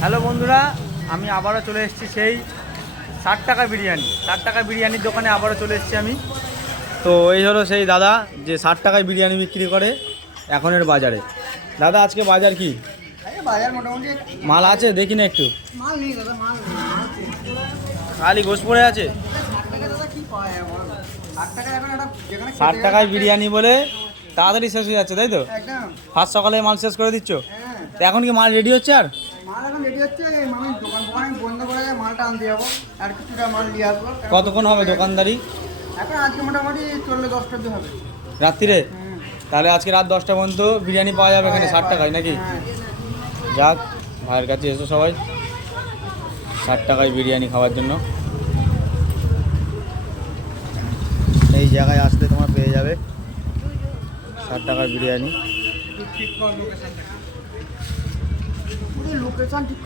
Hello বন্ধুরা, আমি আবারও চলে এসেছি সেই 60 টাকা বিরিয়ানি। 60 টাকা বিরিয়ানির দোকানে আবারও চলে এসেছি আমি। তো এই হলো সেই দাদা যে 60 টাকায় বিরিয়ানি বিক্রি করে এখনের বাজারে। দাদা আজকে বাজার কি? বাজার মোটামুটি মাল আছে দেখি না একটু। মাল নেই দাদা, মাল খালি গোস পড়ে আছে। 60 টাকা দাদা কি পায় এখন? 60 টাকা এখন একটা যেখানে 60 টাকায় বিরিয়ানি বলে তাড়াতাড়ি শেষ হয়ে যাচ্ছে, তাই তো? একদম। ফার্স্ট সকালে মাল শেষ করে দিচ্ছ। হ্যাঁ, তো এখন কি মাল রেডি হচ্ছে? আর মাল এখন রেডি হচ্ছে। আমি দোকান বন্ধ করে মালটা আনতে যাবো, আর কিছুটা মাল নিয়ে আসবো। কতক্ষণ হবে দোকানদারি? এখন আজকে মোটামুটি চললে 10টা অবধি হবে। রাত্রিরে? হুম। তাহলে আজকে রাত 10টা পর্যন্ত বিরিয়ানি পাওয়া যাবে এখানে 60 টাকায় নাকি? হ্যাঁ। যাক, ভাইয়ের কাছে এসো সবাই 60 টাকায় বিরিয়ানি খাওয়ার জন্য। এই জায়গায় আসলে তোমার পেয়ে যাবে 60 টাকার বিরিয়ানি। লোকেশন ঠিক